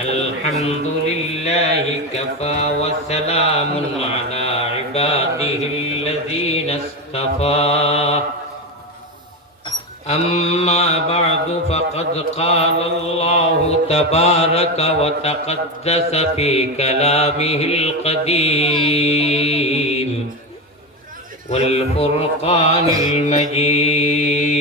إن الحمد لله كفى وسلام على عباده الذين اصطفى أما بعد فقد قال الله تبارك وتقدس في كلامه القديم والفرقان المجيد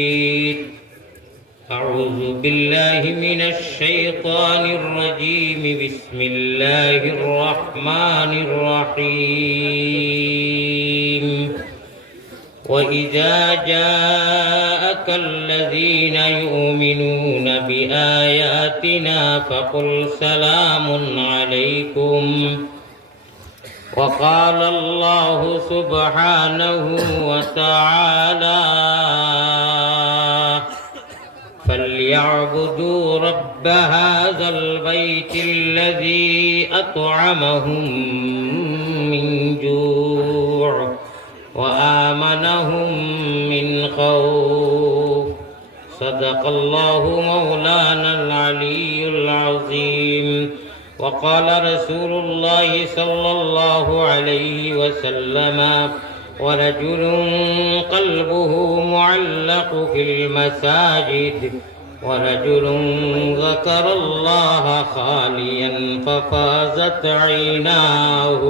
أعوذ بالله من الشيطان الرجيم بسم الله الرحمن الرحيم وإذا جاءك الذين يؤمنون بآياتنا فقل سلام عليكم وقال الله سبحانه وتعالى فليعبدوا رب هذا البيت الذي أطعمهم من جوع وآمنهم من خوف صدق الله مولانا العلي العظيم وقال رسول الله صلى الله عليه وسلم ورجل قلبه معلق في المساجد ورجل ذكر الله خاليا ففازت عيناه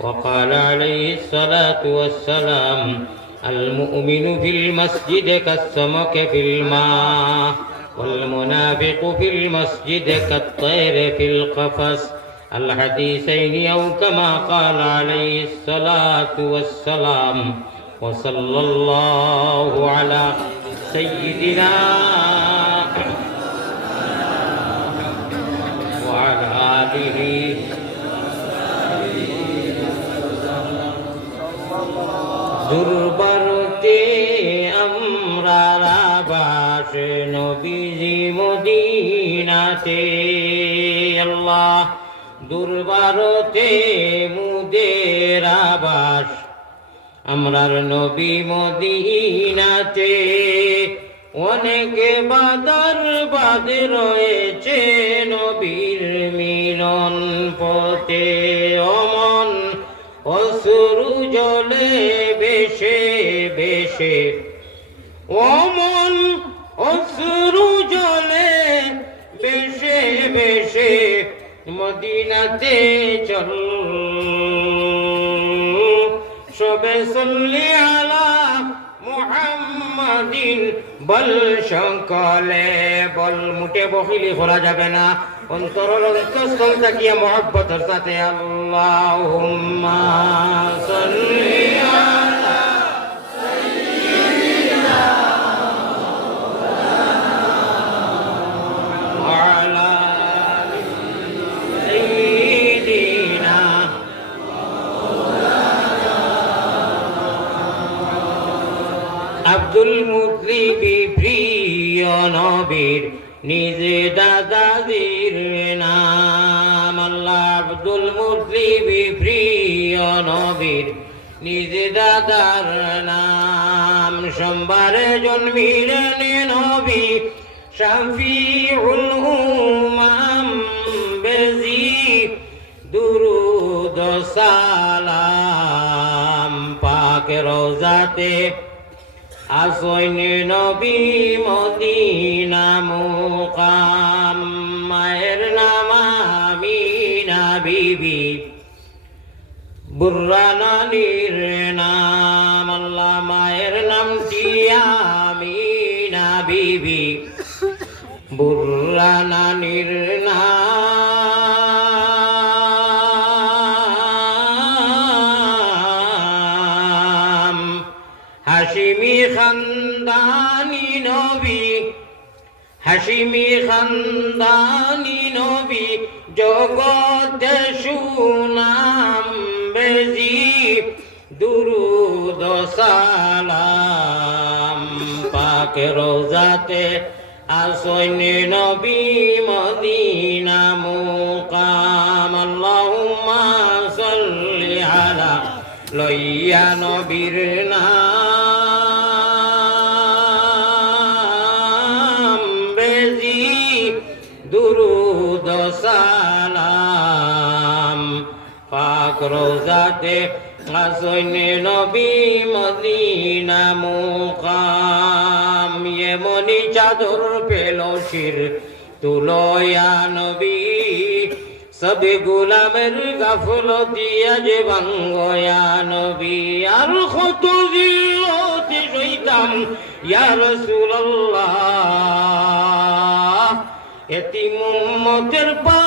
وقال عليه الصلاة والسلام المؤمن في المسجد كالسمك في الماء والمنافق في المسجد كالطير في القفص الحديثين أو كما قال عليه الصلاة والسلام وصلى الله على سيدنا وعلى آله দুর্বারতে আমরা রাবাস নবীজি মদিনাতে আল্লাহ দুর্বারতে মুদের আবাস আমরার নবী মদিনাতে অনেকে বাদার বাদে রয়েছে নবীর মিলন পথে অমন অশ্রু জলে বেশে বেশে অমন অশ্রু জলে বেশে বেশে মদিনাতে চল সবে সল্লি আলা মুহাম্মাদিন বল সংকলে বল মুটে বহিলি করা যাবে না অন্তরল অন্তঃস্থল থাকিয়া মহব্বতের সাথে আল্লাহুম্মা সাল্লি আলা সাইয়্যিদিনা ওয়া আলা সাইয়্যিদিনা আব্দুল মুত্তালিব প্রিয় নবীর নিজে দাদাজির নাম আল্লাহ আব্দুল মুত্তালিব প্রিয় নবীর নিজে দাদার নাম সোমবারে জন্মিলেন নবী শাফিউল উম্মাম বেজি দুরুদ সালাম পাক রোজাতে আসইন নবী মদিনা মুকাম মায়ের নাম আমিনা বিবি বুর্রা নানির নাম আল্লাহ মায়ের নামটি আমিনা বিবি বুর্রা নানির নাম হাশিমি খানদানি নবী হাসিমি খানদানি নবী জগতে সুনাম বেজি দুরুদ সালাম পাক রোজাতে আসনে নবী মদিনা মুকাম আল্লাহুম্মা সাল্লি আলা লইয়া নবীর নাম বেজি দুরুদ সালাম পাক রোজাতে আসনে নবী মদিনা মুকাম মনি চাদর পেল শির তুলয়া নবী সবে গোলামের গাফলতি আজ ভাঙ্গয়া নবী আর কত জিল্লতি সইতাম ইয়া রাসূলুল্লাহ এতিম উম্মতের পা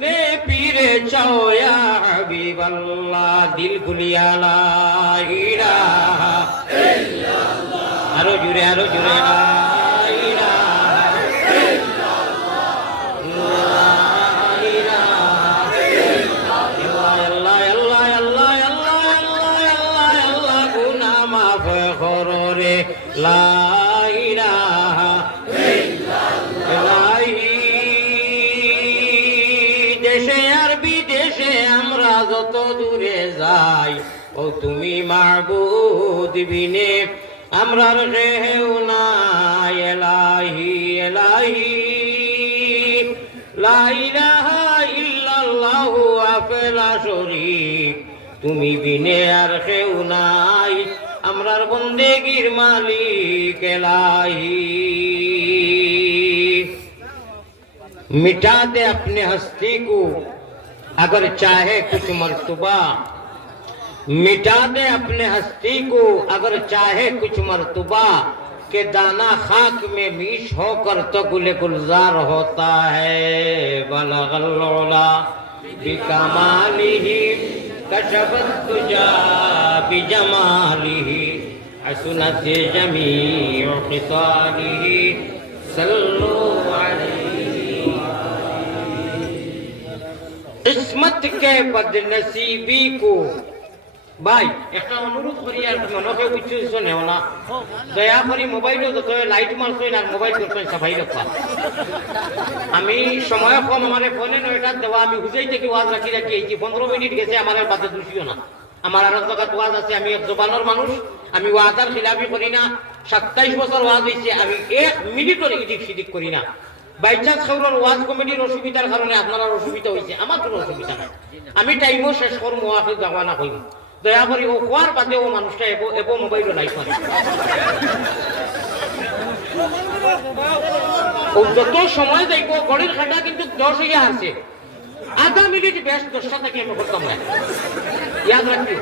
নে পীরে চাও ইয়া হাবিবাল্লাহ দিল খুলিয়া লা ইলাহা ইল্লাল্লাহ আরো জুড়ে লা ইলাহা ইল্লাল্লাহ আল্লাহ আল্লাহ আল্লাহ আল্লাহ আল্লাহ আল্লাহ গুনাহ মাফ কররে লা ইলাহা ইল্লাল্লাহ দেশে আর বিদেশে আমরা যত দূরে যাই ও তুমি মাবুদ বিনে আমরার কেউ নাই এলাহি এলাহি লা ইলাহা ইল্লাল্লাহু আফলা শরীক তুমি বিনে আর কেউ নাই আমরার বন্দেগীর মালিক এলাহি मिटा दे अपने हस्ती को अगर चाहे कुछ मर्तबा मिटा दे अपने हस्ती को अगर चाहे कुछ मर्तबा के दाना खाक में मीश होकर तो गुले गुलजार होता है बलगल्ला बिकमालिही कशफत तुजा बिजमालिही हसनत जमीउ खिसालिही सल्लु अलैहि किस्मत के बदनसीबी को भाई একটা অনুরোধ করি আর মনকে কিছু শুনেও না দয়া করে মোবাইলও যত লাইট মারছই না মোবাইল করছই সাফাই রাখবা আমি সময় কম আমারে ফোনে নয়টা দেওয়া আমি হুজাই থেকে ওয়াজ রাখি রাখি এই 15 মিনিট গেছে আমার আর বাতে দুষিও না আমার আর জায়গা ওয়াজ আছে আমি এক জবানের মানুষ আমি ওয়াজার খিলাফি করি না 27 বছর ওয়াজ হইছে আমি 1 মিনিটও এদিক সেদিক করি না বাইচান্স খাউরার ওয়াজ কমিটির অসুবিধার কারণে আপনার অসুবিধা হয়েছে আমার কোনো অসুবিধা নাই আমি টাইমও শেষ করবো আখি জানা কইব দয়া করি ও কোয়ার বাদে ও মানুষটা এব মোবাইলও লাইফ করে ও যত সময় যাইব ঘড়ির কাঁটা কিন্তু 10 হইয়া আছে আধা মিনিট বেশ 10টা থেকে আমি করতাম না ইয়াদ রাখবি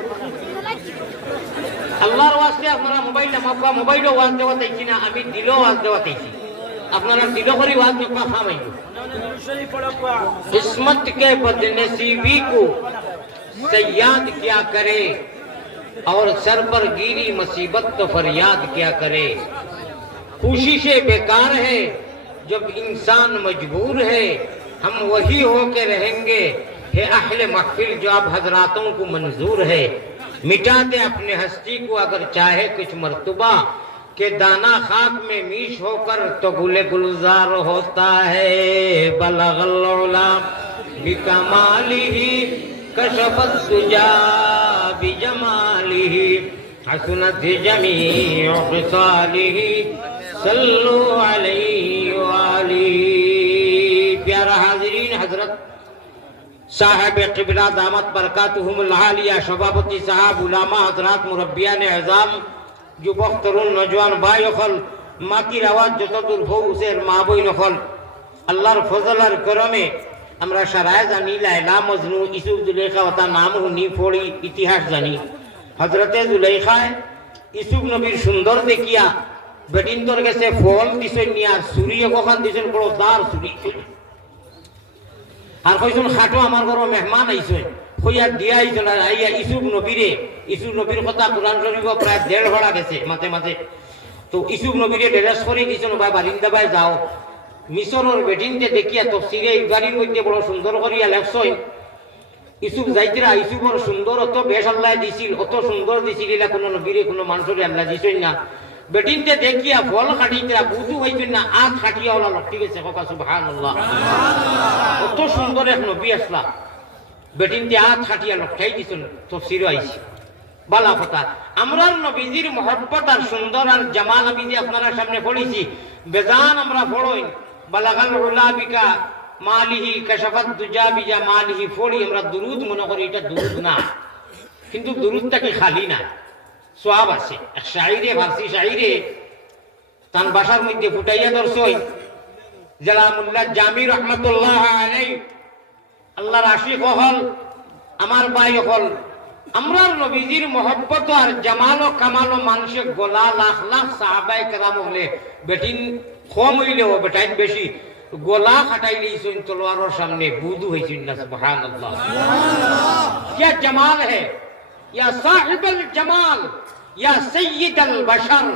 আল্লাহর ওয়াস্তে আপনারা মোবাইলটা মাপবা মোবাইলও ওয়াজ দেওয়া চাইছি না আমি দিলেও ওয়াজ দেওয়া চাইছি আপনারা দিল করি ওয়াজ নকা খামাই किस्मत के बदनसीबी को सयाद क्या करे और सर पर गिरी मुसीबत तो फरियाद क्या करे कोशिशें बेकार है जब इंसान मजबूर है हम वही होके रहेंगे हे अहले महफिल जो अब हजरातों को मंजूर है मिटा दे अपने हस्ती को अगर चाहे कुछ मर्तबा के दाना खाक में मीश होकर तो गुले गुलजार होता है बलगल्ला बिकमालिही कशफत तुजा बिजमालिही हसनत जमीउ खिसालिही सल्लु अलैहि वालिही प्यारा हाजिरीन हजरत साहब क़िबला दामत बरकातुहुमुल आलिया सभापति साहब उलामा हजरात मुरब्बियान एज़ाम যুবক তরুণ নজওয়ান ভাই হল মাটির আওয়াজ যতদূর হোক উসের মা বই নকল আল্লাহর ফজল আর করমে আমরা সারায় জানি লায়লা মজনু ইসুফ জুলেখা ওটা নাম শুনি পড়ি ইতিহাস জানি হজরতে জুলেখায় ইসুফ নবীর সুন্দর দেখিয়া বেটিন্তর গেছে ফল দিছেন নিয়ে আর চুরি একখান দিছেন বড় দার চুরি আর কইছেন খাটো আমার ঘর মেহমান আইছেন কইয়া দিয়া আইছেন আইয়া ইসুফ নবীর কথা কোরআন শরীফ প্রায় 1.5 গেছে মাঝে মাঝে তো ইসুফ নবীরে ড্রেস করে দিছেন ভাই বারিন্দা ভাই যাও মিশরের বেটিনতে দেখিয়া তফসিরে ইবারির মধ্যে বড় সুন্দর করিয়া লেখছই ইউসুফ যাইতিরা ইউসুফর সুন্দর অত বেশ আল্লাহ দিছিল, অত সুন্দর দিছিল এলা কোনো নবীরে কোনো মানুষের আল্লাহ দিছই না। বেটিনতে দেখিয়া ফল কাটিতরা বুঝু হইবেন না আখ কাটিয়া ওলা লটকি গেছে কথা সুবহানাল্লাহ। অত সুন্দর এক নবী আসলা বেটিনতে আখ কাটিয়া লটকাই দিছিল তফসিরে আইছে বালা কথা। আমরার নবীজির মহব্বত আর সুন্দর আর জামাল আমি যে আপনারা সামনে পড়েছি বেজান আমরা পড়ই বালাগাল উলা বিকা মালিহি কাশাফাত দুজা বিজা মালিহি ফড়ি আমরা দুরুদ মনে করি, এটা দুরুদ না, কিন্তু দুরুদটা কি খালি না, সওয়াব আছে। এক শায়রে ফারসি শায়রে তার ভাষার মধ্যে ফুটাইয়া দর্শই জালামুল্লাহ জামি রহমাতুল্লাহ আলাইহি আল্লাহর আশিক হল আমার ভাই হল আমরার নবীজির মহব্বত আর জামাল ও কামাল ও মানুষের গোলা লাখ লাখ সাহাবায়ে কেরাম হলে বেটিন কম হইলেও বেটাইন বেশি গোলা খাটাইলে ইসুন তলোয়ারের সামনে বুদু হইছেন না সুবহানাল্লাহ। ইয়া জামাল হে ইয়া সাহিবুল জামাল ইয়া সাইয়্যিদুল বাশার।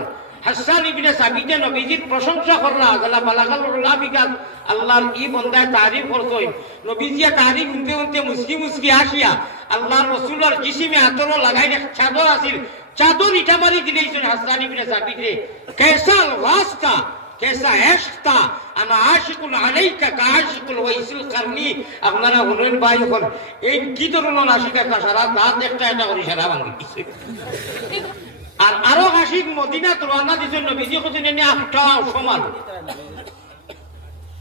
হাসান ইবনে সাবিত নবীজির প্রশংসা করলা গলা বালাগাল উলা বিকাল আল্লাহর ই বন্দায় তারিফ করছই নবীজিয়া তারিফ উনতে উনতে মুসকি মুসকি আসিয়া আল্লাহর রাসূলের জিসিমে আতর লাগাই চাদর আছিল চাদর ইটা মারি দিলেইছেন হাসান ইবনে সাবিত রে কেসাল ওয়াস্তা कैसा इश्क था अना आशिकुन अलैका का आशिकुल वैसिल करनी। আপনারা হলেন ভাই হল এই কি ধরনের আশিকা কা সারা দাঁত একটা একটা করে সারা ভাঙি দিছে। আর আরো আশিক মদিনা রওনা দিছেন নবীজি কইছেন নি আটটা সমান।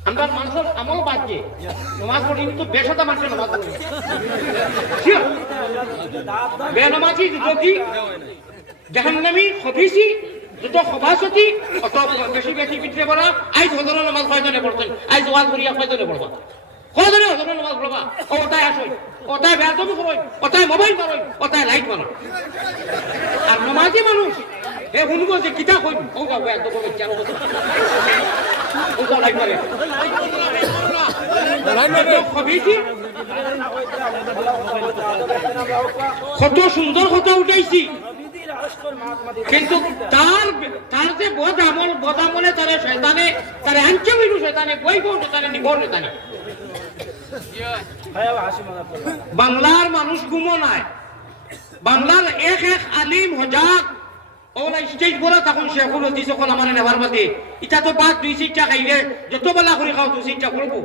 আমরা মানুষের আমল বাজে নামাজ পড়ি তো বেশতা মানুষের নামাজ পড়ি বেনামাজি যদি জাহান্নামী খবিসি যত খবাসতি অত বেশি বেশি পিছলে পড়া। আইজ হজরের নামাজ কয়জনে পড়ছেন? আইজ ওয়াজ করিয়া কয়জনে পড়বা? কয়জনে হজরের নামাজ পড়বা? ওটাই আসই, ওটাই বেয়াদবি করই, ওটাই মোবাইল মারই, ওটাই লাইট মারই। আর নমাজি মানুষ হে শুনবো যে কিতা কই ও গা বেয়াদবি করই চারো কথা ও গা লাইট মারে লাইট মারে খবিসি কত সুন্দর কথা উঠাইছি, কিন্তু তার যে বদামলে তারা শয়তানে তারা আঞ্চে হইল শয়তানে বই বউ শয়তানে নিবর শয়তানে। বাংলার মানুষ ঘুমো নাই, বাংলার এক এক আলিম হজাক ওলা স্টেজ বড় তখন শেখুল হতি যখন আমার নেবার মধ্যে ইটা তো বাদ দুই সিটটা খাইলে যত বেলা করে খাও দুই সিটটা করবো,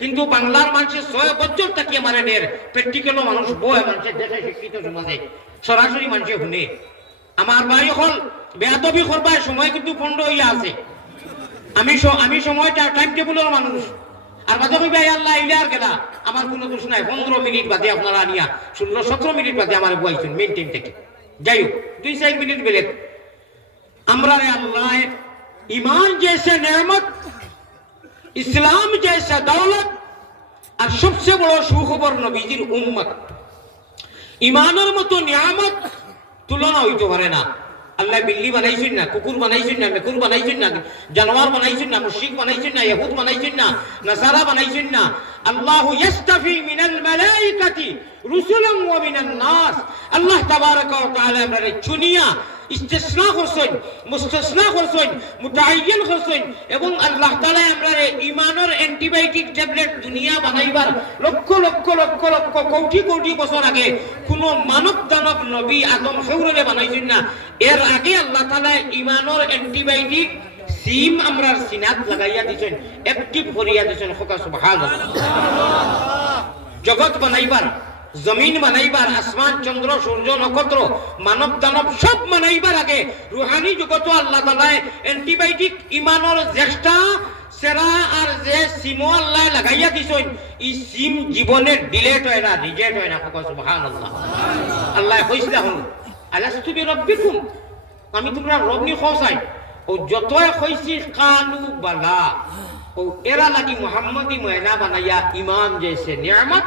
কিন্তু বাংলার মানুষের 6 বছর থাকি আমার নের প্র্যাকটিক্যালও মানুষ বয় মানুষের দেখে শিক্ষিত সমাজে সরাসরি মানুষে শুনে। আমার বাড়ি হল বেয়াদবি করবার সময় কিন্তু পণ্ড হইয়া আছে। আমি সময়টা টাইম টেবিলের মানুষ আর বাদে কইবা আল্লাহ ইলে আর গেলা আমার কোনো দোষ নাই। 15 মিনিট বাদে আপনারা আনিয়া 16-17 মিনিট বাদে আমার বইছেন মেইন টাইম থেকে যাই হোক 2-4 মিনিট বেলে আমরা আল্লাহ ईमान जैसे नेमत इस्लाम जैसा दौलत और सबसे बड़ा सुखबर नबीजिर उम्मत ईमानर मतो नियामत तुलना হইতে পারে না। আল্লাহ বিল্লি বানাইছেন না, কুকুর বানাইছেন না, মেকুর বানাইছেন না, জানোয়ার বানাইছেন না, মুশরিক বানাইছেন না, ইহুদ বানাইছেন না, নাসারা বানাইছেন না। আল্লাহু ইস্তাফি মিনাল মালাইকাতি রুসুলান ওয়া মিনান নাস। আল্লাহ তাবারাকা ওয়া তাআলা আমরারে চুনিয়া ইস্তিসনা করছেন, মুস্তাসনা করছেন, মুতাআয়্যান করছেন এবং আল্লাহ তাআলা আমরারে ঈমানের অ্যান্টিবায়োটিক ট্যাবলেট দুনিয়া বানাইবার লক্ষ লক্ষ লক্ষ লক্ষ কোটি কোটি বছর আগে কোন মানব দানব নবী আদম সৌররে বানাইছেন না। এর আগে আল্লাহ তাআলা ঈমানের অ্যান্টিবায়োটিক সিম আমরার সিনাত লাগাইয়া দিছেন, অ্যাক্টিভ করিয়া দিছেন। সুবহানাল্লাহ। জগৎ বানাইবার, জমিন বানাইবার, আসমান চন্দ্র সূর্য নক্ষত্র মানব দানব সব বানাইবার আগে রুহানি জগৎ আল্লাহ তাআলা অ্যান্টিবায়োটিক ঈমানের জ্যেষ্ঠা সেরা আর যে সিম আল্লাহ লাগাইয়া দিছেন এই সিম জীবনে ডিলেট হয় না, রিজেক্ট হয় না। সুবহানাল্লাহ। আল্লাহ কইছিলা হন আলাস্তু বিরাব্বিকুম, আমি তোমরা রব নি খোসাই ও যতই কইছি কানু বালা ও এরা লাগি মুহাম্মদি ময়না বানাইয়া ঈমান জেসে নিয়ামত,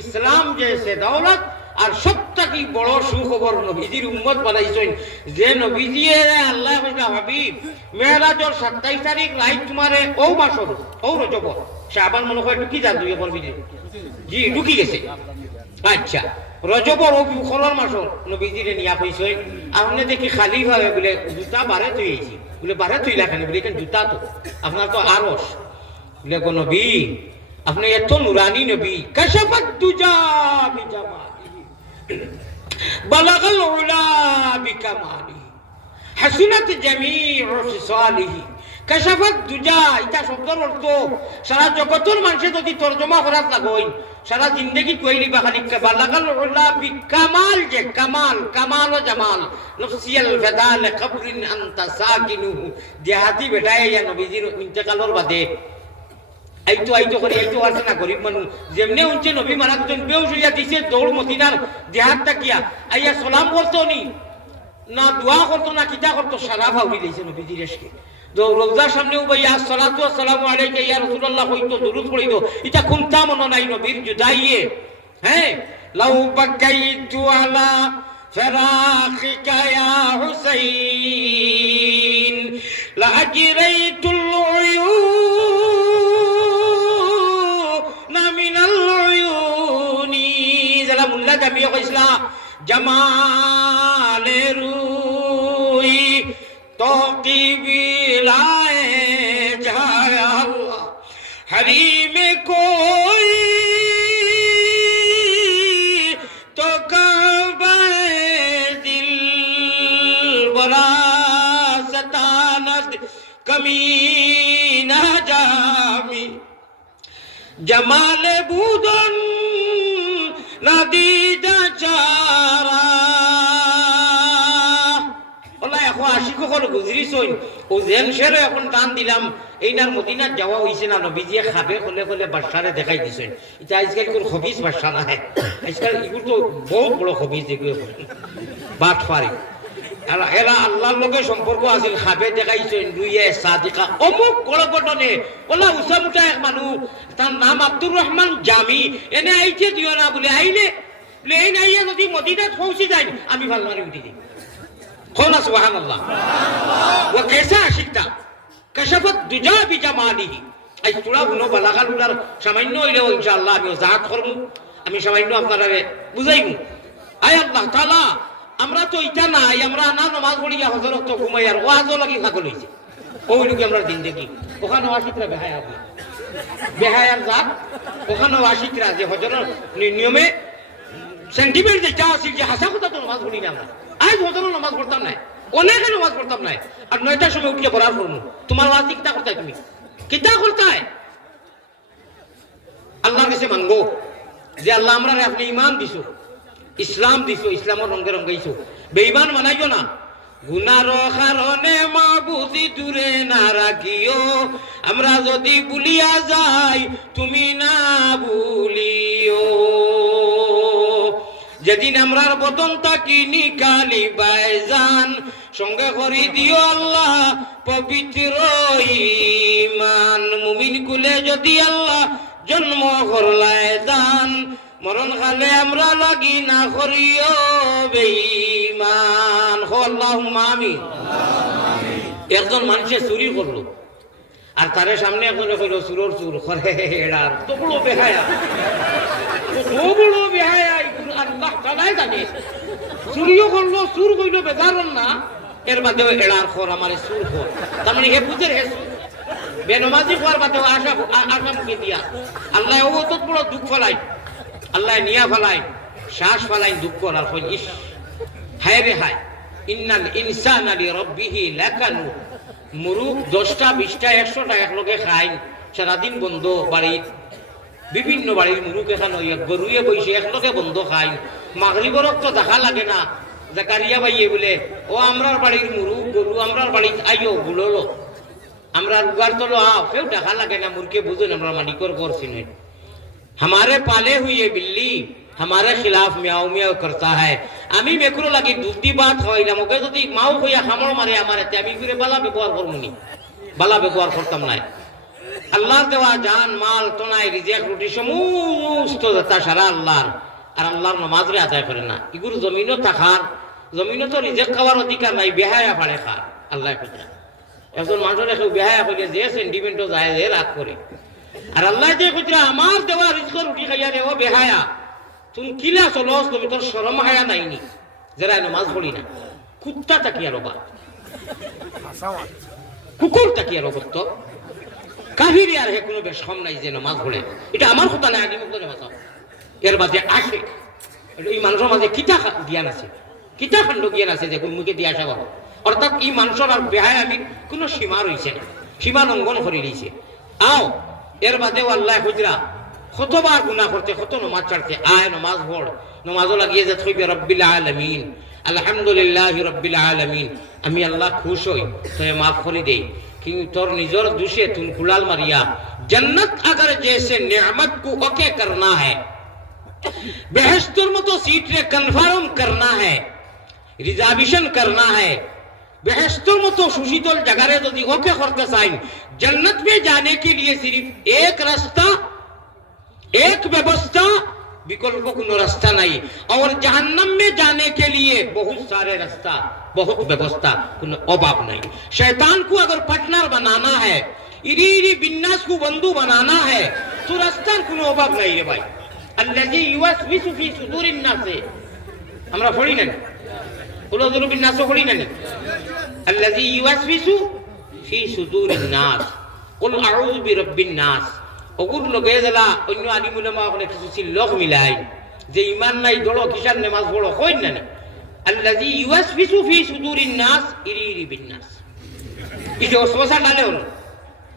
ইসলাম জেসে দৌলত আর সবথেকে বড় সুখবর নবীজির উম্মত বানাইছেন। যে নবীজিয়ে আল্লাহ কইলা হাবিব মেরাজের 27 তারিখ রাত তোমারে ও মাসর ও রজব শাবান মনে হয় ঢুকি যা দুই বলবি জি ঢুকি গেছে। আচ্ছা রজবর ও খলর মাসর নবীজিরে নিয়া কইছে আপনি দেখি খালি ভাবে বলে জুতা বারে তুইছি বলে বারে তুইলা কেন বলে জুতা তো আপনার তো আরস লেগো নবী আপনি এত নুরানি নবী কাশাফাত দুজা বিজামালিহি বালাগাল উলা বিকামালিহি হাসুনাত জামিউ ফিসালিহি কাশাফাত দুজা এটা শব্দের অর্থ সারা জগতের মানুষে যদি তর্জমা করার লাগই সারা জিন্দগি কইলি বা খালি বালাগাল উলা বিকামাল যে কামাল কামাল ও জামাল নফসিয়াল ফাদাল কবরিন আনতা সাকিনুহু দেহাতি বেটায় ইয়া নবীজির ইন্তেকালের বাদে আইতো করে আইতো আছে না গরিব মানুষ যেমনে উনছে নবী মারা দুজন বেউস হইয়া দিছে দৌড় মদিনার দেহাত তাকিয়া আইয়া সালাম করতো নি না দোয়া করতো না কিতা করতো সারা ভাউরি দিয়েছে নবীজির এসকে রোজার সামনে উবাইয়া সালাতু আসসালামু আলাইকা ইয়া রাসূলুল্লাহ হইতো দুরূদ পড়িতো এটা কোনটা মনে নাই নবীর জুদাইয়ে হ্যাঁ লাউ বাকাইতু আলা ফিরাকিকা ইয়া হুসাইন লা আজরাইতুল উয়ুন মিনাল উয়ুনি যারা মুল্লা জামিয়া কইসলা জামালের রুই তোকিবিলায় যায় আল্লাহ হরিমে কোই তো কাবায়ে দিল বরা সতানত কমি না জামি জামালে বুদন নাদিদা চারা গুজরিছইন ও জেন শেরে এখন টান দিলাম এইনার মদিনার যাওয়া হইছে না নবীজিয়ে খাবে খলে খলে বাদশারে দেখাই দিছেন এটা আজকাল কোন খবিস বাদশা না হয় আজকাল এগুলো তো বহুত বড় খবিস যেগুলো বাট পারে এরা আল্লাহর লগে সম্পর্ক আছিল খাবে দেখাইছেন দুইয়ে সাদিকা অমুক গড়গটনে ওলা উসামুটা এক মানুষ তার নাম আব্দুর রহমান জামি এনে আইছে দিও না বলে আইলে লেন আইয়া যদি মদিনাত পৌঁছে যায় আমি ভাল মারি উঠি দিই होना सुभान अल्लाह वो कैसा आशिक था कशफत दुजा बिजमालिही आई थोड़ा गुनो बलागाल उलार सामान्य হইলে ইনশাআল্লাহ আমি ওয়াজাত করব আমি সামান্য আপনারা বুঝাইবো আয় আল্লাহ তাআলা আমরা তো ইটা নাই আমরা না নামাজ পড়িয়া হযরত তো ঘুমাই আর ওয়াজও লাগি পাগল হইছে ওই লোক আমরা জিন্দেগি ওখানে ওয়াশিকরা বেহায়া হবে বেহায়ার জাত ওখানে ওয়াশিকরা যে হযরত নিয়মে সেন্টিমেন্ট যেটা আছে যে হাসা কথা তো নামাজ পড়ি না আমরা আজ হজরও নামাজ পড়তাম নাই অনেকে নামাজ পড়তাম নাই আর 9টার সময় উঠিয়ে পড়ার করবো তোমার ওয়াজ কিতা করতে তুমি কিতা করতে আল্লাহর কাছে মাঙ্গো যে আল্লাহ আমরা আপনি ইমান দিছো ইসলাম দিছো ইসলামের রঙে রঙাইছো বেঈমান মানাইও না গুনার কারণে মা বুঝি দূরে না রাখিও আমরা যদি ভুলিয়া যাই তুমি না ভুলিও যেদিন আমরার বদন তাকি নিকালি বাইজান সঙ্গে করি দিও আল্লাহ পবিত্র ঈমান মুমিন কুলে যদি আল্লাহ জন্ম করলায় দান মরণ কালে আমরা লাগি না করিও বেঈমান হো আল্লাহুম্মা আমিন একজন মানুষে চুরি করলো আর তার সামনে এখন কইল চুরোর চুর করে এড়ার তো বড় বেহায়া আল্লাহ তাআলাই জানে চুরিও করলো চুর কইলো বেজারন না এর বাদেও এড়ার খর আমার চুর খর তার মানে হে বুঝের হে বেনমাজি খোয়ার বাদেও আশা মুখে দিয়া আল্লাহ ও তো বড় দুঃখ ফলাই আল্লাহ নিয়া ফলাই শ্বাস ফলাই দুঃখ করার ফল ইস হায় রে হায় ইন্নাল ইনসানা লিরাব্বিহি লাকানু মুরুখ 10টা 20টা 100টা একলগে খাই সারাদিন বন্ধ বাড়ির বিভিন্ন বাড়ির মুরুখ এখানে গরুয়ে বইছে একলগে বন্ধ খাই মাগরিবর তো দেখা লাগে না জাকারিয়া ভাইয়ে বলে ও আমরার বাড়ির মুরুখ গরু আমরার বাড়িতে আইও গুলো আমরা উগার তলো আও কেউ দেখা লাগে না মুরকে বুঝুন আমরা মালিকর করছি না हमारे पाले हुए बिल्ली हमारे खिलाफ म्याऊ म्याऊ करता है আমি মেকুরো লাগি দুধি ভাত খাওয়াইলাম ওকে যদি মাও হইয়া খামড় মারে আমার এতে আমি ঘুরে বালা ব্যবহার করবনি বালা ব্যবহার করতাম না আল্লাহ দেওয়া জান মাল তোনাই রিজিক রুটি সমস্ত দাতা সারা আল্লাহর আর আল্লাহর নামাজ রে আদায় করে না এগুলো জমিনও থাকার জমিনও তো রিজিক খাওয়ার অধিকার নাই বেহায়া পারে খার আল্লাহ কথা একজন মানুষের কেউ বেহায়া কইলে যে সেন্টিমেন্টও যায় যে রাগ করে আর আল্লাহ যে কইরা আমার দেওয়া রিজিক রুটি খাইয়া রে ও বেহায়া তুমি কিলা চলস তুমি তোর শরম হায়া নাইনি যারা নামাজ পড়ি না কুত্তা তাকিয়া রবা কুকুর তাকিয়া রবত কাফির আর হে কোনো বেশ কম নাই যে নামাজ পড়ে, এটা আমার কথা নাই, আগে মুক্ত নামাজ এর মাঝে আসে। এই মানুষের মাঝে কিতা জ্ঞান আছে, কিতা খণ্ড জ্ঞান আছে যে মুখে দিয়ে আসা বাবা। অর্থাৎ এই মানুষের আর বেহায় আমি কোনো সীমা রয়েছে না, সীমা লঙ্ঘন করে দিয়েছে। আও এর বাদেও আল্লাহ হুজরা কতবার গুনাহ করতে, কত নমাজ ছাড়তে, আয় নমাজ পড়, নমাজও লাগিয়ে যে থইবে রব্বিল আলামিন, আলহামদুলিল্লাহি রব্বিল আলামিন, আমি আল্লাহ খুশ হই, তোরে মাফ করে দেই। কিন্তু তোর নিজের দুষে তুই কুলাল মারিয়া जन्नत अगर जैसे नेमत को ओके करना है, बेहस्तर मतो सीट रे कन्फर्म करना है, रिजर्वेशन करना है, बेहस्तर मतो सुशीतल जगह रे यदि ओके करते साइन, जन्नत में जाने के लिए सिर्फ एक रास्ता, एक व्यवस्था, विकल्प कोनो रास्ता नहीं, और जहन्नम में जाने के लिए बहुत सारे रास्ता, बहुत व्यवस्था, कोनो अभाव नहीं। शैतान को अगर पार्टनर बनाना है, इरी बिन्नास को बंधु बनाना है, तो रास्ता कोनो अभाव नहीं रे भाई। अल्लाजी युवस्विसु फी सुदूरिन नास, हमरा पढ़ी ना बोलो जरूर बिन्नास पढ़ी ना, अल्लाजी युवस्विसु फी सुदूरिन नास कुल आऊযু बिरब्बिन नास। ওগুর লগে যারা অন্য আলিম উলামা ওখানে কিছু সিল্লক মিলাই যে ইমান নাই দড়ো কিসার নামাজ পড়ো কইন না, আল্লাযী ইউসফিসু ফি সুদুরিন নাস ইরিরি বিন নাস, ইজো ওসওয়াসা ডালে হলো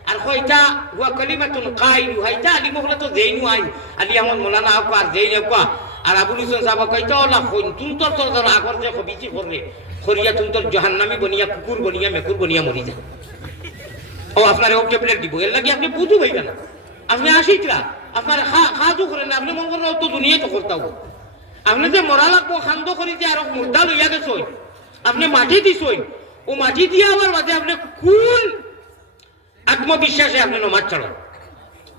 আর কইতা হুয়া কালিমাতুন কাইলু, হাইতা আলিম হলো তো যেইনু আইন আলী আহমদ মাওলানা আপা আর যেইন আপা আর আবুল হোসেন সাহেব কইতা ওলা কইন তুই তোর আগর যে কবিছি করবে খরিয়া তুই তোর জাহান্নামী বনিয়া কুকুর বনিয়া মেকুর বনিয়া মরি যা। ও আপনারে ও ট্যাবলেট দিব, এর লাগি আপনি বুঝু হইবা না, আপনি আসিতরা আপনার খাজু করেন, আপনি মন করেন তো দুনিয়ায় তো করতাম, আপনি যে মরা লাগবো খান্দ করি যে আর মুর্দা লইয়া গেছই, আপনি মাটি দিছই, ও মাটি দিয়ে আমার মাঝে আপনি কোন আত্মবিশ্বাসে আপনি নমাজ ছাড়েন,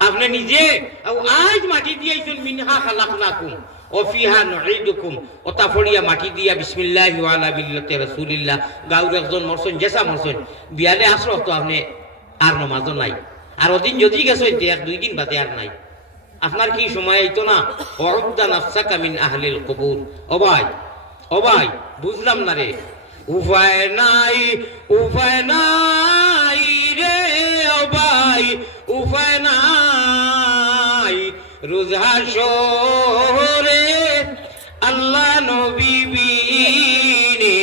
আপনি নিজে আজ মাটি দিয়েছেন, মিনহা খালাকনাকুম ওয়া ফিহা নুঈদুকুম, ওটা ফড়িয়া মাটি দিয়া বিসমিল্লাহি ওয়া আলা মিল্লাতি রাসূলিল্লাহ গাউর একজন মরছেন, জেসা মরছেন বিয়ালে আসর তো আপনি আর নমাজও নাই, আর ওদিন যদি গেছে এক দুই দিন বাদে আর নাই, আপনার কি সময় আইতো না? ওয়াউদ্দা নাফসাকা মিন আহলিল কুবুর। ও ভাই বুঝলাম না রে, উপায় নাই রে ও ভাই, উপায় নাই, রোজ হাসরে আল্লাহ নবী বিনে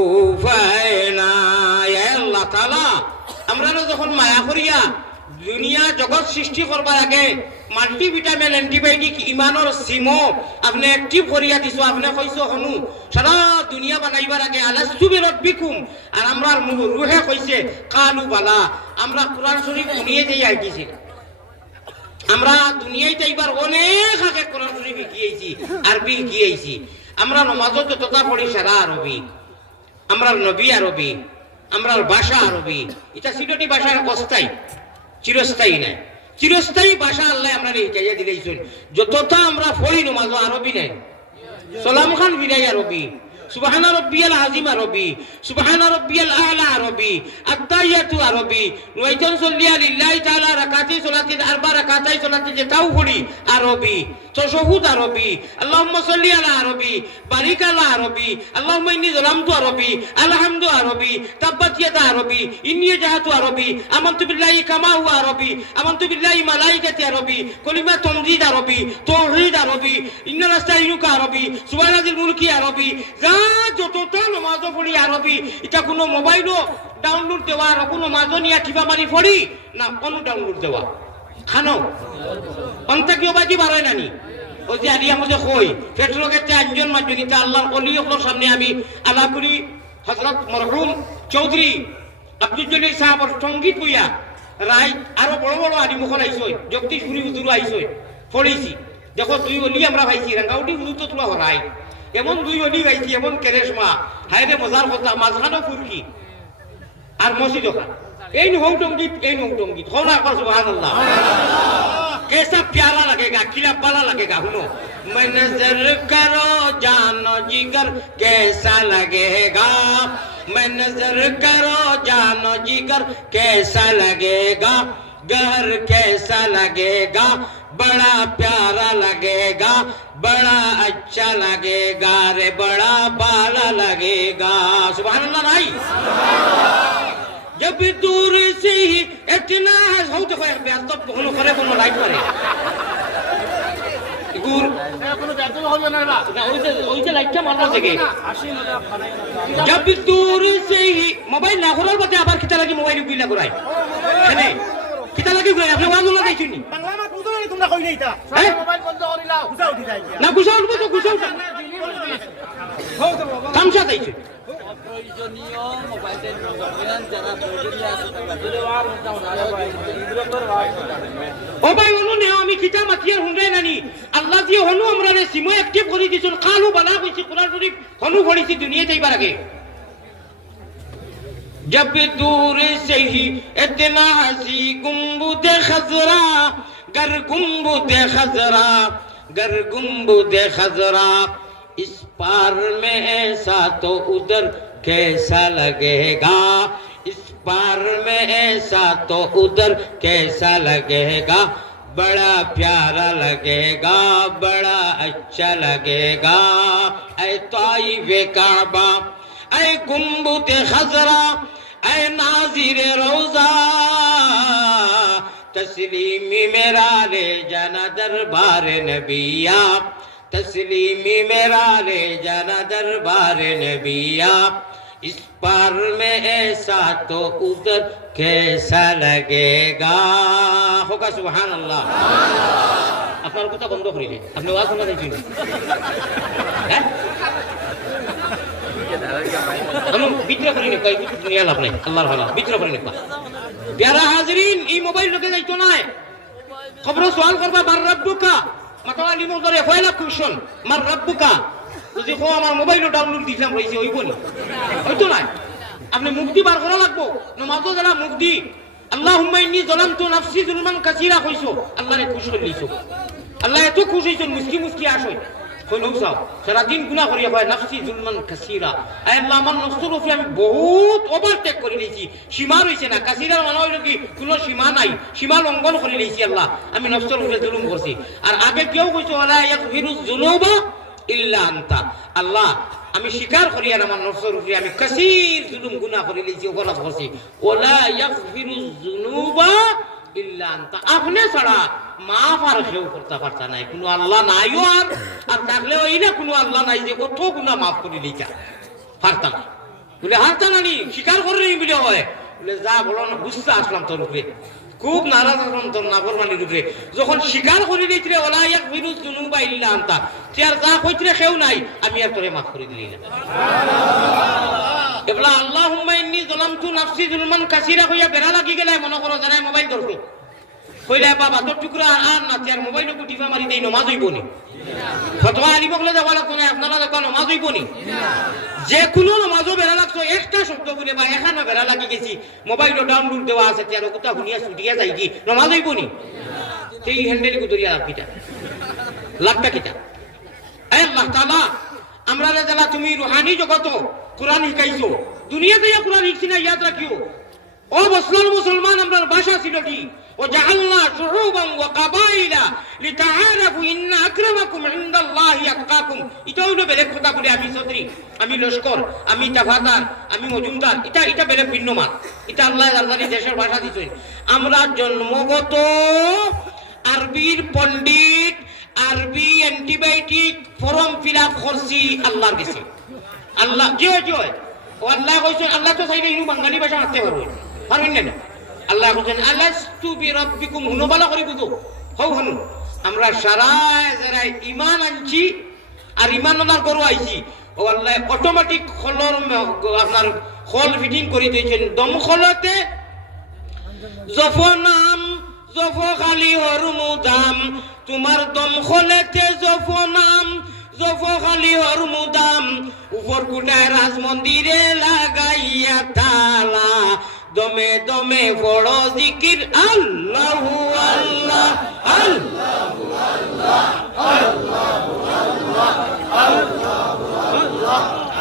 উপায় নাই। আল্লাহ তাআলা আমরা যখন মায়া করিয়া দুনিয়া জগৎ সৃষ্টি করবার আগে মাল্টিভিটামিন অ্যান্টিবায়োটিক ইমানের সিমো আপনি অ্যাক্টিভ করিয়া দিছো, আপনি কইছো হনু সারা দুনিয়া বানাইবার আগে আলাস্তু বিরব্বিকুম, আর আমরা রুহে কইছে কালু বালা, আমরা কোরআন শরীফ শুনিয়ে যাই আইছি, আমরা দুনিয়ায় যাইবার অনেক আগে কোরআন শরীফ শিখিয়েছি, আরবি শিখিয়েছি, আমরা নমাজও যতটা পড়ি সারা আরবি, আমরা নবী আরবি, আমরা ভাষা আরবি, এটা সিলেটি ভাষার অস্থায়ী, চিরস্থায়ী নাই, চিরস্থায়ী ভাষা আল্লাহ আমরা শিখাইয়া দিলেইছেন, যতটা আমরা পড়ি নমাজ আরবি নাই, সালাম খান বিদায় আরবি, সুবহানা রাব্বিয়াল আযীম আরবি, সুবহানা রাব্বিয়াল আ'লা আরবি, আত-তাহিয়াতু আরবি, ওয়াইতান সাল্লিয়া লিল্লাহি তাআলা রাকাতি সালাতি আরবা রাকাতাই সালাতি যেটাও পড়ি আরবি, তাশাহুদ আরবি, আল্লাহুম্মা সাল্লি আলা আরবি, বারিক আলা আরবি, আল্লাহুম্মা ইন্নী যালামতু আরবি, আলহামদু আরবি, তাব্বাত ইয়াদা আরবি, ইন্নী জাহাতু আরবি, আমানতু বিল্লাহি কামা হুয়া আরবি, আমানতু বিল্লাহি মালাইকাতি আরবি, কলিমা তামজিদ আরবি, তাওহীদ আরবি, ইন্না নাস্তাইনুকা আরবি, সুবহানাল মুলকি আরবি, যতটা নমাজ পড়ি আরবি, এটা কোনো মোবাইলও ডাউনলোড দেওয়া আর কোনো মাঝো নিয়ে টিপা মারি পড়ি না, কোনো ডাউনলোড দেওয়া খানো অন্তাকিও বাজি বাড়ায় নানি, ওই যে আলিয়া মধ্যে কই পেট্রোল ক্ষেত্রে আঞ্জন মাঝনি তা আল্লাহর অলিয়কর সামনে আমি আলাপ করি হযরত মরহুম চৌধুরী আব্দুল জলিল সাহেবের সঙ্গীত বইয়া রায় আরো বড় বড় আলিমুখন আইসই, জগদীশপুরি হুজুর আইসই, পড়েছি, দেখো দুই অলি আমরা পাইছি, রাঙ্গাউটি হুজুর তো তোলা হরাই, এমন দুই অলি গাইছি, এমন কেরেশমা, হায়রে মজার কথা, মাঝখানো ফুরকি আর মসজিদ ওখান, এই নৌটঙ্গীত, এই নৌটঙ্গীত হল না, সুবহানাল্লাহ, कैसा प्यारा लगेगा, किला बड़ा लगेगा, सुनो, मैं नजर करो जानो जिगर कैसा लगेगा, मैं नजर करो जानो जिगर कैसा लगेगा, घर कैसा लगेगा, बड़ा प्यारा लगेगा, बड़ा अच्छा लगेगा रे, बड़ा बाला लगेगा, सुभान अल्लाह। नहीं जब दूर से ही এতিনা হও দেখো বেয়াদব কোনো করে কোনো লাইট মারে গুর কোনো ব্যাপার হবে না না না ওই যে লাইটটা মারলো থেকে जब दूर से ही मोबाइल ना कরার বাদে আবার কিতা লাগি মোবাইল বিলা করাই এখানে কিতা লাগি করাই আপনি ওয়াজ না দেখুনি বাংলা মা বুঝো না তোমরা কই নেইতা হ্যাঁ? মোবাইল বন্ধ করিলা হুজা উঠি যায় না গুছা উঠবো তো গুছা উঠা তামসা দিয়েছে প্রয়োজনীয় মোবাইলের যখন যারা প্রয়োজনীয় আছে ও ভাই অনু নে আমি কিতা মাতিয়ার হুন্ডে নানি আল্লাহ দিয়ে হনু আমরা রে সিমো অ্যাক্টিভ করে দিছুন কালু বালা কইছি কোরআন শরীফ হনু পড়িছি দুনিয়া যাইবার আগে जब दूर से ही इतना हसी गुम्बुद खजरा गर गुम्बुद खजरा गर गुम्बुद खजरा इस पार में ऐसा तो उधर कैसा लगेगा इस पार में ऐसा तो उधर कैसा लगेगा बड़ा प्यारा लगेगा बड़ा अच्छा लगेगा ऐ ताइफ काबा ऐ गुम्बुद खजरा ऐ नाज़िर रोज़ा तस्लीमी मेरा ले जाना दरबार नबिया तस्लीमी मेरा ले जाना दरबार नबिया इस पार में ऐसा तो उधर कैसा लगेगा होगा सुभान अल्लाह আপনার কথা বন্ধ করিলে আপনি ওয়াজ শোনা দেখছেন হ্যাঁ हम बित्र करी ने कोई कुछ नहीं लाभ नहीं अल्लाह वाला बित्र करी ने प्यारा हाजरीन ई मोबाइल लगे जाइतो ना खबर सवाल करबा मार रब्बुका मतवा लिमो करे पहला क्वेश्चन मार रब्बुका যদি কো আমার মোবাইলও ডাউনলোড দিলাম রইছে হইব নি হইতো না আপনি মুক্তি বার করা লাগবো নামাজও যারা মুক্তি আল্লাহুম্মা ইন্নী যালামতু নাফসি যুলমান কাসীরা কইছো আল্লাহরে খুশি করিছো আল্লাহ এত খুশি হইছেন মুস্কি মুস্কি আসই কইলো চাও সারা দিন গুনাহ করিয়া হয় নাফসি যুলমান কাসীরা আয় আল্লাহ আমার নফসের উপরে আমি বহুত ওভারটেক করে নিয়েছি সীমা রইছে না কাসীরার মানে হইলো কি কোনো সীমা নাই সীমা লঙ্ঘন করে নিয়েছি আল্লাহ আমি নফসের উপরে জুলুম করছি আর আগে কেউ কইছো ওয়ালা ইয়াগফিরুজ যুনুবা ইল্লা আনতা আল্লাহ আমি স্বীকার করি আর আমার নফসের উপরে আমি কাসীর জুলুম গুনাহ করে নিয়েছি অপরাধ করছি ওয়ালা ইয়াগফিরুজ যুনুবা ইল্লা আনতা আপনি ছাড়া মাফ আর কেউ করতে পারতা নাই কোনো আল্লাহ নাইও আর থাকলেও এই না কোনো আল্লাহ নাই যে কত গুনাহ মাফ করে দিতা পারতা না বলে হারতা নানি স্বীকার করে নি বলে হয় বলে যা বলো না বুঝতে আসলাম তোর উপরে খুব নারাজ আসলাম তোর নাফরমানির উপরে যখন স্বীকার করে দিতরে ওলা ইয়াগফিরুজ যুনুবা ইল্লা আনতা তার যা কইতরে কেউ নাই আমি আর তোরে মাফ করে দিলি না এবলা আল্লাহুম্মা ইন্নী যালামতু নাফসি যুলমান কাসীরা কইয়া বেরা লাগি গেলে মনে করো জানাই মোবাইল ধরছো কইলা বাবা তোর টুকরা আর না তার মোবাইল কো টিপা মারি দেই নামাজ হইব নি ফতোয়া আলী বকলে যাওয়া লাগতো না আপনারা দেখো নামাজ হইব নি যে কোনো নামাজও বেরা লাগতো একটা শব্দ বলে বা এখানে বেরা লাগি গেছি মোবাইলও ডাউনলোড দেওয়া আছে তার কথা শুনিয়া ছুটিয়া যাই কি নামাজ হইব নি এই হ্যান্ডেল কো দরিয়া লাকিটা লাগতা কিটা আয় আল্লাহ তাআলা আমরা যারা তুমি রুহানি জগত কোরআন শিখাইছো দুনিয়াতে কোরআন শিখছি না ইয়াদ রাখিও ও মুসলমান আমরা ভাষা ছিল কি وجعلنا شعوبا وقبائل لتعارفوا ان اكرمكم عند الله اتقاكم এটাও না বেলেগ কথা বলে আমি চৌধুরী আমি লস্কর আমি তাফাদার আমি মজুমদার এটা বেলেগ ভিন্ন মান এটা আল্লাহর দেশের ভাষা দিছেন আমরা জন্মগত আরবির পণ্ডিত আরবি অ্যান্টিবায়োটিক ফর্ম ফিল আপ করছি আল্লাহর কাছে আল্লাহ জয় জয় ও আল্লাহ কইছেন আল্লাহ তো চাইলে ইনু বাঙালি ভাষা আনতে পারবেন না আল্লাহ বলেন আলাস্তু বিরাব্বিকুম হুনবালা করি বুঝো হও হনু আমরা সারা যারা ঈমান আনছি আর ঈমানদার করো আইছি ও আল্লাহ অটোমেটিক খলর আপনার খল ফিটিং করে দিয়েছেন দমখলতে জফনাম জফ খালি হরমুদাম তোমার দমখলতে জফনাম জফ খালি হরমুদাম উপর কুটায় রাজ মন্দিরে লাগাইয়া তালা দমে দমে বড় জিকির আল্লাহু আল্লাহ আল্লাহু আল্লাহ আল্লাহু আল্লাহ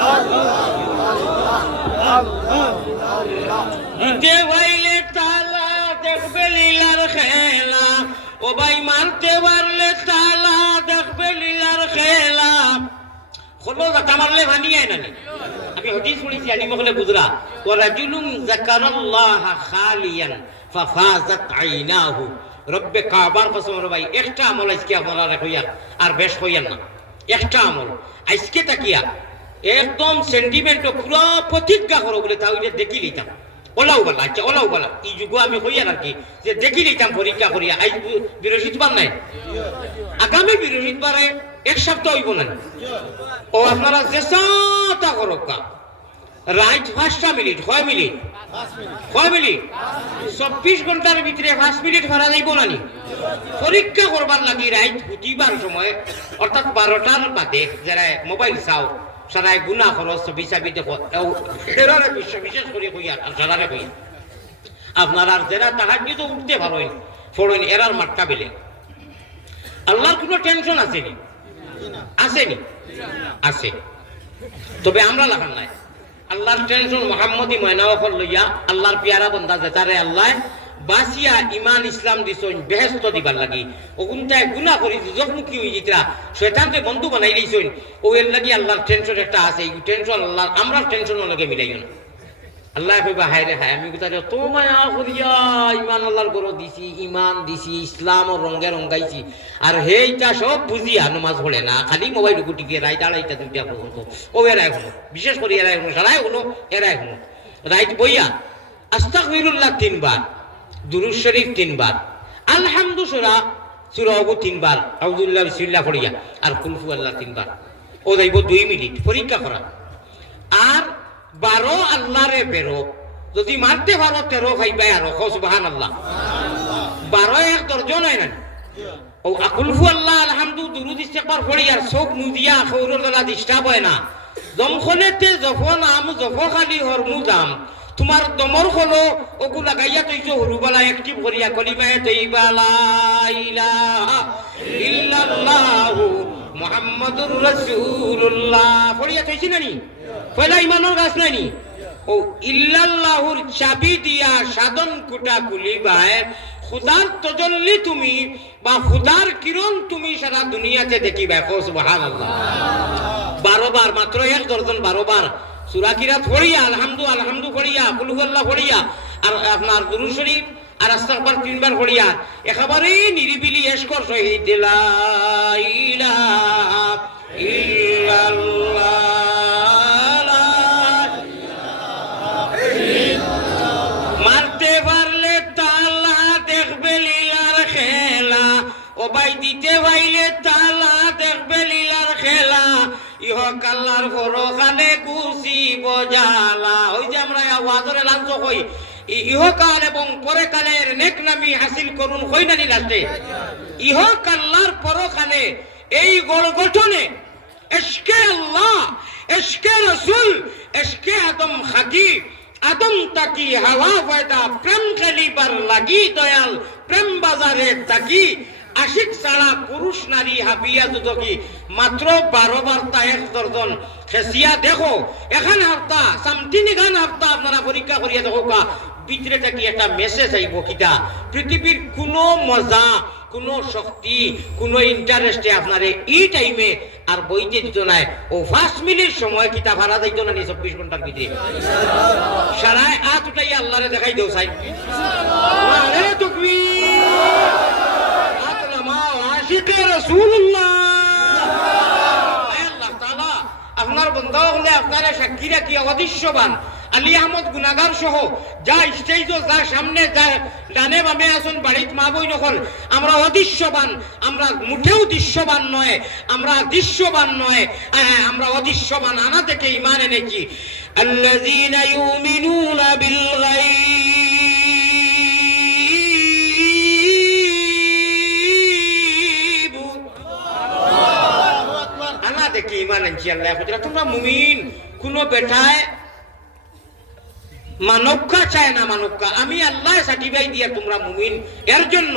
আল্লাহু আল্লাহ দিতে হইলে তালা দেখবে লীলার খেলা ও ভাই মানতে পারলে তালা দেখবে লীলার খেলা খোলো জাতা মারলে ভানিয়ে না আমি হদিস শুনেছি আনি মহলে বুজরা ওয়া রাজুলুন যাকারাল্লাহ খালিয়ান ফাফাজাত আইনাহু রব্বে কাবার কসম রে ভাই একটা আমল আজকে আপনারা রাখইয়া আর বেশ হইয়ান না একটা আমল আজকে তাকিয়া একদম সেন্টিমেন্ট পুরো প্রতিজ্ঞা করো বলে তাও এটা দেখি লইতাম ওলাও বলা আচ্ছা ওলাও বলা এই যুগ আমি হইয়া নাকি যে দেখি লইতাম পরীক্ষা করিয়া আজ বৃহস্পতিবার নাই আগামী বৃহস্পতিবারে এক সপ্তাহ হইব না ও আপনারা চেষ্টা করো কা রাইট 5 মিনিট 6 মিনিট 24 ঘন্টার ভিতরে 5 মিনিট ভাড়া যাইব না নি পরীক্ষা করবার লাগি রাইট হুতিবার সময় অর্থাৎ 12টার বাদে যারা মোবাইল চাও সারাই গুনাহ খরচ বিচাবি দেখো এরারে বিশেষ করে কইয়া আর সারারে কইয়া আপনারা আর যারা তাহাজ্জুদ উঠতে পারেন ফড়েন এরার মাঠটা বেলে আল্লাহর কোনো টেনশন আসেনি আসেনি আছে তবে আমরা লাগান নাই আল্লাহর টেনশন মোহাম্মদী ময়নাওয়াফল লইয়া আল্লাহর পিয়ারা বন্দা যেতারে আল্লাহ বাসিয়া ইমান ইসলাম দিছইন বেহেশত দিবার লাগি ওগুনটায় গুনাহ করি দুজকমুখী হই জিতরা শয়তানকে বন্ধু বানাই দিছইন ও এর লাগি আল্লাহর টেনশন একটা আছে এই টেনশন আল্লাহ আমরা টেনশন লগে মিলাইও না আল্লাহ কইবা হায় রে হায় আমি কোথায় তো মায়া করিয়া ইমান আল্লাহর গরো দিছি ইমান দিছি ইসলাম ও রঙে রঙাইছি আর হেইটা সব বুঝিয়া নামাজ পড়ে না খালি মোবাইল গুটিকে রাইত আড়াইটা 2টা পর্যন্ত ও এরা এখনো বিশেষ করে এরা এখনো সারাই হলো এরা এখনো রাইত বইয়া আস্তাগফিরুল্লাহ 3 বার দুরূদ শরীফ 3 বার আলহামদুলিল্লাহ সূরা ওগো 3 বার আউযুবিল্লাহ বিসমিল্লাহ পড়িয়া আর কুলহু আল্লাহ 3 বার ও যাইব 2 মিনিট পরীক্ষা করা আর 12 আল্লাহরে বেরো যদি মারতে পারো 13 খাইবাই আর সুবহানাল্লাহ 12 এক দর্জন হয় না ও কুলহু আল্লাহ আলহামদু দুরূদ ইস্তিগফার পড়ি আর চোখ মুদিয়া খৌরুল গলা ডিস্টার্ব হয় না দমখনেতে যখন খালি হরমু দাম তোমার দমর হলো ওগু লাগাইয়া তৈছো হরুবালা অ্যাক্টিভ করিয়া কলিমায়ে তৈবা লা ইলাহা ইল্লাল্লাহু মুহাম্মাদুর রাসূলুল্লাহ পড়িয়া তৈছি নানি পয়লা ইমানের গাছ নানি ও ইল্লাল্লাহুর চাবি দিয়া সাধন কুটা খুলিবায় খুদার তজল্লি তুমি বা খুদার কিরণ তুমি সারা দুনিয়াতে দেখিবা সুবহানাল্লাহ 12 বার মাত্র এক দর্জন 12 বার সূরা কিরাত পড়িয়া আলহামদু পড়িয়া কুল হুয়াল্লাহ পড়িয়া আর আপনার দুরূদ শরীফ আর ইস্তিগফার 3 বার পড়িয়া একেবারে নিরিবিলি এশকর শহীদ লা ইলাহা ইল্লাল্লাহ মারতে পারলে তালা দেখবে লীলার খেলা ও ভাই দিতে পাইলে তালা দেখবে লীলার খেলা ইহক আল্লাহর পরকালে কুসি বজালা ওই যে আমরা ওয়াজরে লাঞ্চ কই ইহকাল এবং পরকালের নেকনামি হাসিল করুন কই নানি লাস্টে ইহক আল্লাহর পরকালে এই গঠনে ইশকে আল্লাহ ইশকে রাসূল ইশকে আদম খাকি আদম তাকি হাওয়া পয়দা প্রেম খেলিবার লাগি দয়াল প্রেম বাজারে তাকি আশিক ছাড়া পুরুষ নারী হাবিয়া দুদকি মাত্র 12 বার তা এক দর্জন খেসিয়া দেখো এখান হাফতা সামতিনি গান হাফতা আপনারা পরীক্ষা করিয়া দেখো কা ভিতরে থাকি একটা মেসেজ আইব কিটা পৃথিবীর কোনো মজা কোনো শক্তি কোনো ইন্টারেস্টে আপনারে এই টাইমে আর বইতে দিত নাই ও 5 মিনিট সময় কিতা ভাড়া যাইতো না 24 ঘন্টার ভিতরে সারায় হাত উঠাই আল্লাহরে দেখাই দেও সাই আরে তাকবীর হাত নামাও আশিকে রাসূলুল্লাহ আল্লাহ তাআলা আপনার বান্দা হলে আপনারা সাক্ষী রাখি অদৃশ্যবান আলী আহমদ গুনাগার সহ যা স্টেজ যা সামনে যা ডানে বামে আসুন বাড়িত মা বই নকল আমরা অদৃশ্যবান আমরা মুঠেও দৃশ্যবান নয় আমরা দৃশ্যবান নয় আমরা অদৃশ্যবান আনা থেকে ঈমান এনেছি আল্লাযীনা ইউমিনুনা বিল গায়ব আনা থেকে ঈমান এনেছি আল্লাহ তোমরা মুমিন কোন বেটায় মানবকা চায় না মানবকা আমি আল্লাহ সার্টিফাই দিয়া তোমরা মুমিন এর জন্য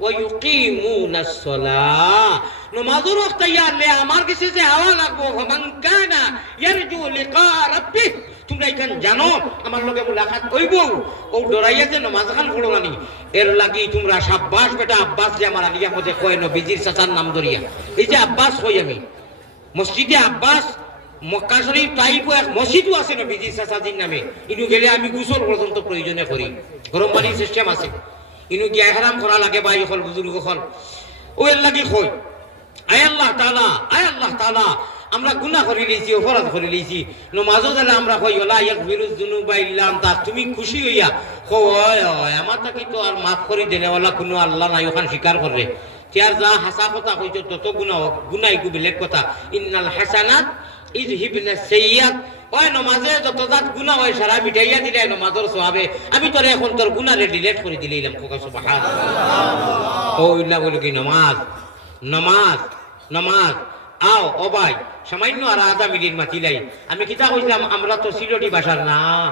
ওয়ায়ুকিমুনাস সালাহ নামাজের ওয়াক্ত ইয়ালে আমার কাছে যে হাওয়া লাগবো মান কানা ইয়ারজু লিকা রাব্বিহ তোমরা এখন জানো আমার লগে মুলাকাত হইব ও ডরাইয়া যে নামাজ খান পড়ো না এর লাগি তোমরা শাবাশ বেটা আব্বাস যে আমার আলিয়া মধ্যে কয় নবীজির চাচার নাম ধরিয়া এই যে আব্বাস কই আমি মসজিদে আব্বাস মক্কা শরীফ টাইপও এক মসজিদও আছে নবীজি চাচাজির নামে ইনু গেলে আমি গোসল পর্যন্ত প্রয়োজনে করি গরম পানির সিস্টেম আছে ইনু গিয়া হারাম করা লাগে বাই হল বুজুর্গ হল ও এর লাগি কই আয় আল্লাহ তাআলা আমরা গুনাহ করে লইছি অপরাধ করে লইছি নমাজও দিলে আমরা কই ওলা ইয়াগফিরুজ যুনুবা ইল্লা আনতা তুমি খুশি হইয়া কয় আমার তাকে তো আর মাফ করে দেনে ওলা কোনো আল্লাহ নাই ওখান স্বীকার করেতিয়ার যা হাসা কথা কইছো তত গুনাহ ইকু বেলেগ কথা ইন্নাল হাসানাত ইযহিবনা সাইয়্যাত ওই নমাজে যত জাত গুনাহ হয় সারা মিটাইয়া দিলে নমাজের সওয়াবে আমি তোরে এখন তোর গুনাহরে ডিলিট করে দিলাম কোকা সুবহানাল্লাহ ও ইল্লা বলে কি নমাজ আও ও ভাই সামান্য আর আধা মিনিট মাতিলাই আমি কিতা কইলাম আমরা তো সিলটি ভাষার না